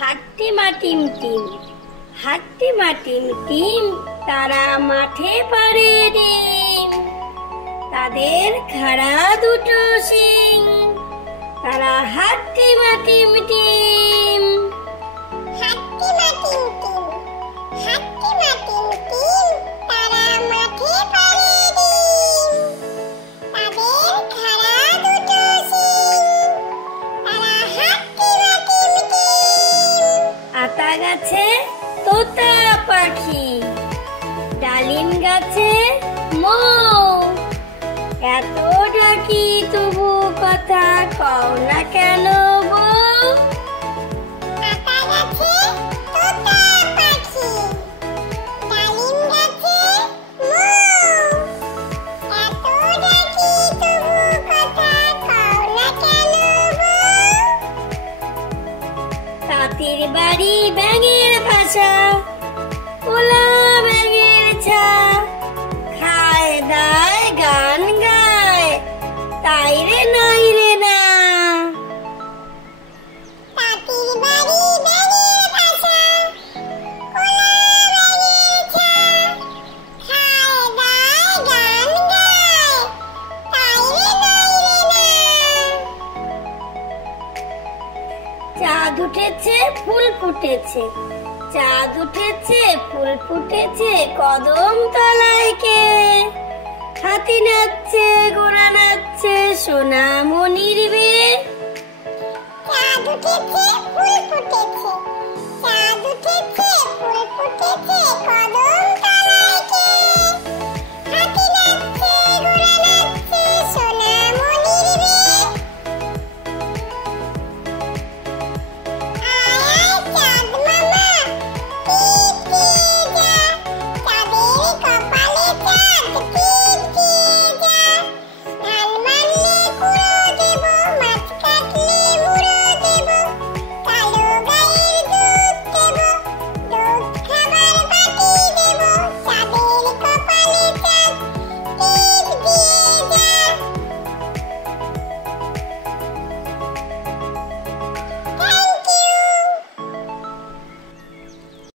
হাট্টিমা টিম টিম, হাট্টিমা টিম টিম, তারা মাঠে পাড়ে ডিম। তাদের খাড়া দুটো শিং, তারা হাট্টিমা টিম টিম। হাট্টিমা টিম টিম, হাট্টিমা টিম টিম, তারা মাঠে পাড়ে ডিম। তাদের খাড়া দুটো শিং, তারা হাট্টিমা টিম টিম। আতা গাছে তোতা পাখি, ডালিম গাছে মৌ। এত ডাকি তবু কথা কও না কেন বউ? আতা গাছে তোতা পাখি, ডালিম গাছে মৌ। এত ডাকি তবু কথা কও না কেন বউ? তাঁতির বাড়ি ব্যাঙের ভাষা, ওলা ব্যাঙের ছা। খায় দায় গান গায়, তাই রে নাই রে না। তাঁতির বাড়ি ব্যাঙের ভাষা, ওলা ব্যাঙের ছা। খায় দায় গান গায়, তাই রে নাই রে না। চাঁদ উঠেছে ফুল ফুটেছে, চাঁদ উঠেছে ফুল ফুটেছে, কদম তলায় কে? হাতি নাচছে ঘোড়া নাচছে, সোনা মনির বে। চাঁদ উঠেছে